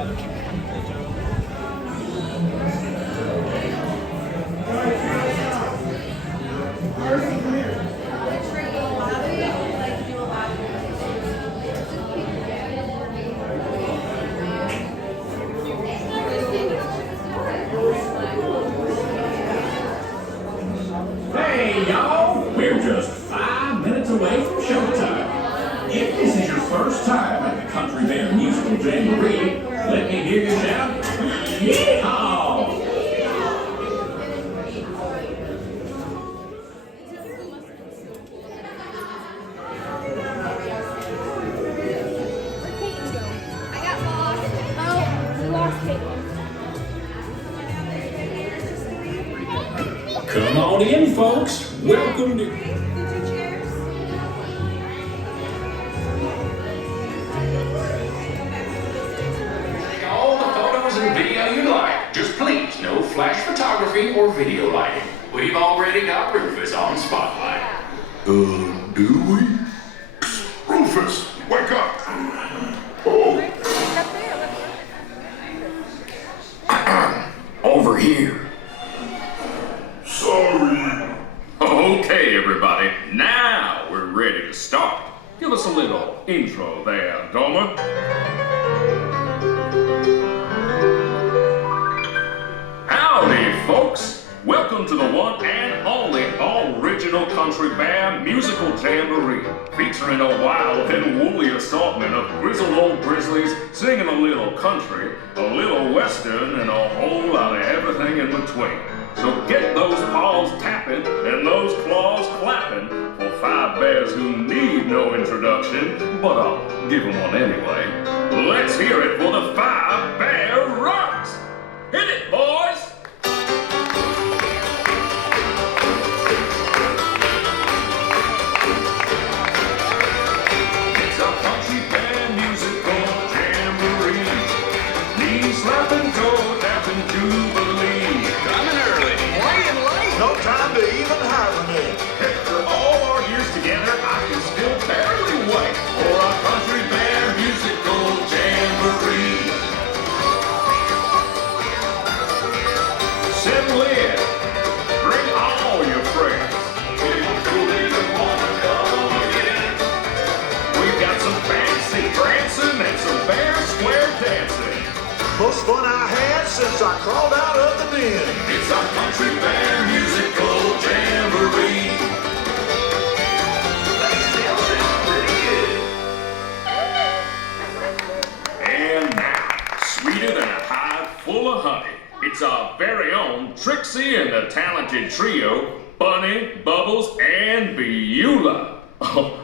Hey, y'all! We're just 5 minutes away from showtime. If this is your first time at the Country Bear Musical Jamboree, let me hear you shout, Yeehaw! Come on in, folks. Welcome to... All the photos and video you like. Just please, no flash photography or video lighting. We've already got Rufus on spotlight. Do we? Rufus, wake up! Oh. Over here. Sorry. Okay, everybody. Now we're ready to start. Give us a little intro there, Gomer. Howdy, folks. Welcome to the one and only original Country Bear Musical Jamboree, featuring a wild and woolly assortment of grizzled old grizzlies singing a little country, a little western, and a whole lot of everything in between. So get those paws tapping and those claws clapping for 5 bears who need no introduction, but I'll give them one anyway. Let's hear it for the 5 Bear Rocks! Hit it, boys! It's a Country Bear Musical Jamboree. Knee slapping, toe tapping, jubilee. Coming early, playing late. No time to even hibernate. After all our years together, I can still barely wait for a Country Bear Musical Jamboree. Settle in. Bring all your friends. We've got some fancy prancing and some fair square dancing. Most fun I had since I crawled out of the den. It's a Country Bear Musical Jamboree. They still sound pretty good. And now, sweeter than a hive full of honey, it's our very own Trixie and the talented trio, Bunny, Bubbles, and Beulah.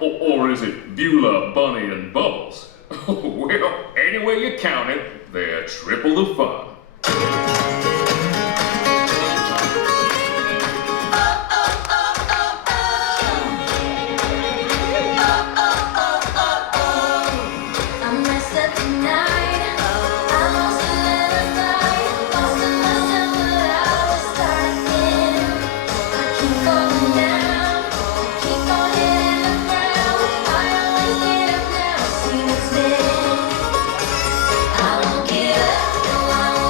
Or is it Beulah, Bunny, and Bubbles? Well, any way you count it, they're triple the fun. I won't give up, no, I won't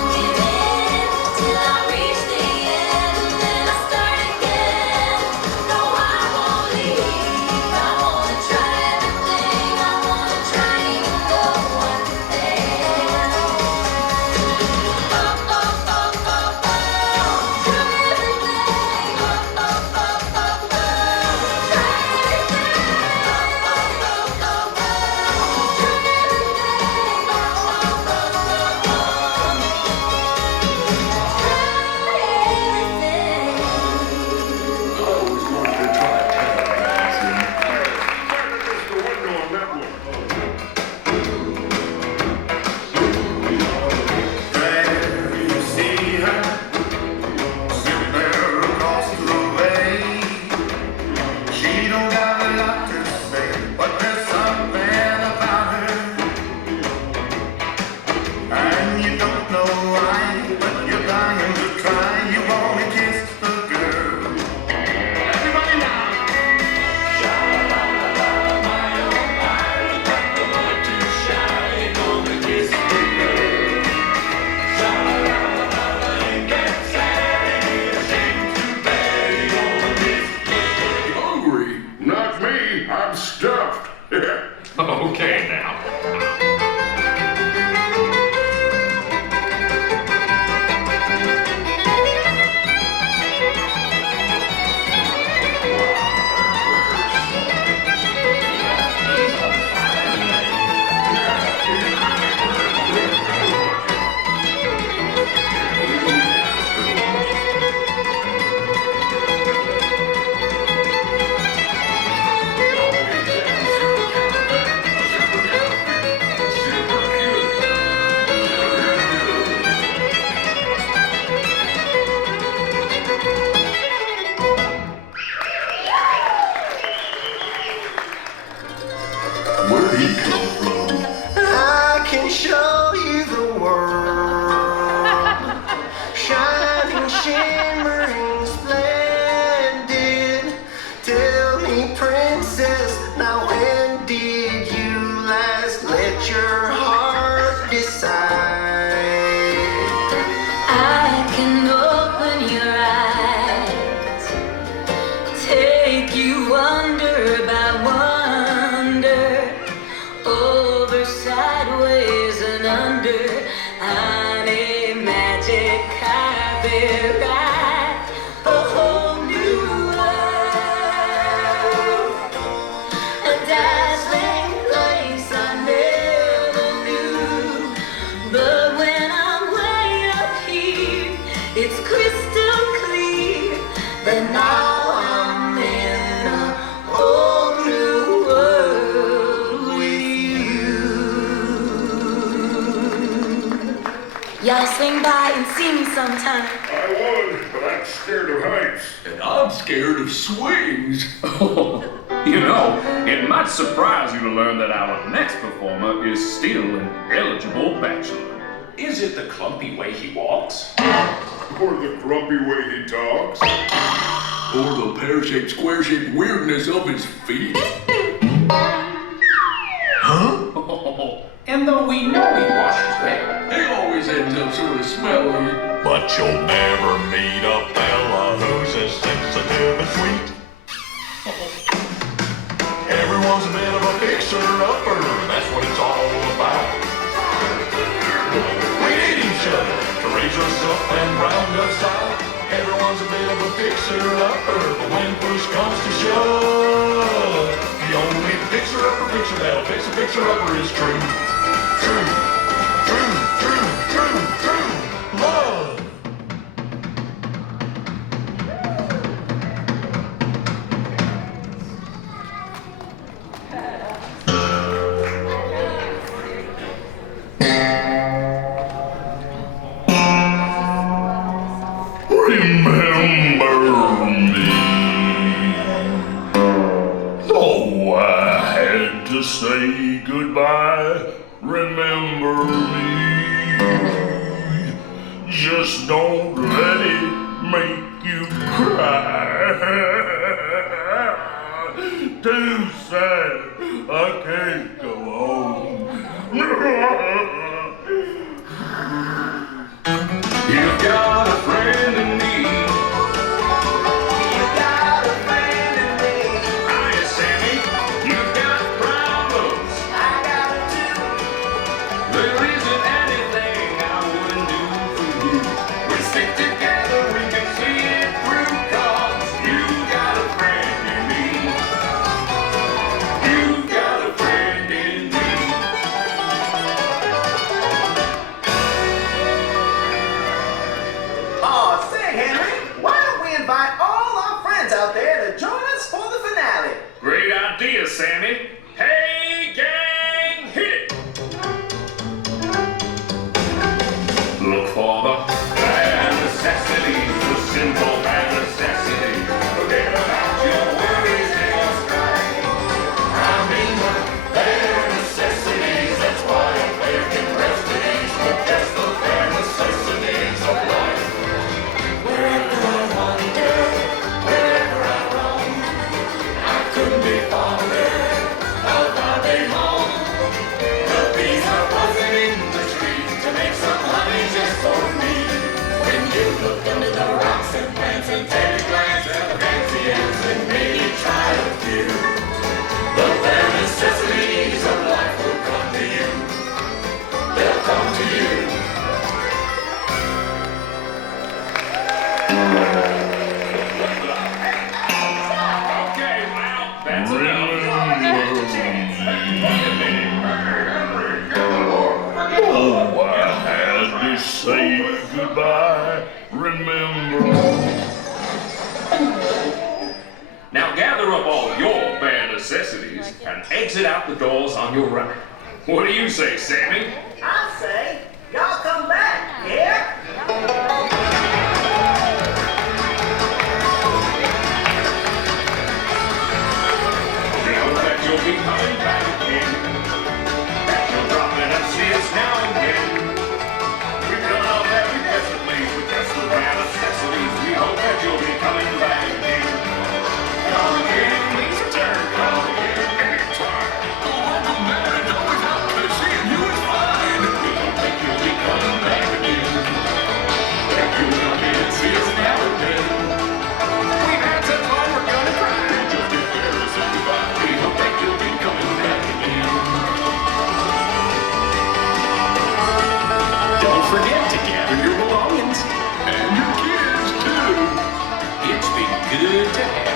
wonder, honey, magic carpet ride, a whole new world, a dazzling place I never knew. But when I'm way up here, it's crystal clear that now I'm in a whole new world with you. Y'all swing by and see me sometime. I would, but I'm scared of heights. And I'm scared of swings. You know, it might surprise you to learn that our next performer is still an eligible bachelor. Is it the clumpy way he walks? Or the grumpy way he talks? Or the pear-shaped, square-shaped weirdness of his feet. And though we know he washes well, He always ends up sort of smelly. But you'll never meet a fella who's as sensitive and sweet. Everyone's a bit of a fixer-upper, that's what it's all about. We need each other to raise us up and round us out. Everyone's a bit of a fixer-upper, but when push comes to shove, the only fixer-upper picture that'll fix a fixer-upper is true. True, true, true, true, true love. Remember me. Though I had to say goodbye, remember me. Just don't let it make you cry. Too sad, I can't go home. You've got a friend in need. You got a friend in me. Hiya, Sammy. You've got problems. I got it too. There isn't anything I wouldn't do for you. We stick together, we can see it through, 'cause you've got a friend in me. You've got a friend in me. Oh, say, Henry, why don't we invite all our friends out there to join us for the finale? Great idea, Sammy. Hey, gang, hit it! Look for the bare necessities, the simple bare necessities. Forget about your worries and your strife. I mean the bare necessities, that's why a player can rest at ease with just the bare necessities of life. Wherever I wander, wherever I roam, I couldn't be fonder of my way home. The bees are buzzing in the trees to make some honey just for me. When you look under the rocks and plants and take a glance at the fancy ants and maybe try a few, the bare necessities of life will come to you. They'll come to you. Okay, well, that's enough. Oh, I had to say goodbye. Remember. Now gather up all your bare necessities and exit out the doors on your right. What do you say, Sammy? I say, y'all come back, yeah? We hope that you'll be coming back again. That you'll drop in and see us now and then. We've done our very best to please with just the bare necessities. We hope that you'll be coming back again. Come again, please return. Come again, anytime. Oh, welcome, man. It's always happy to see you. You is fine. We don't think you forget to gather your belongings. And your kids, too. It's been good to have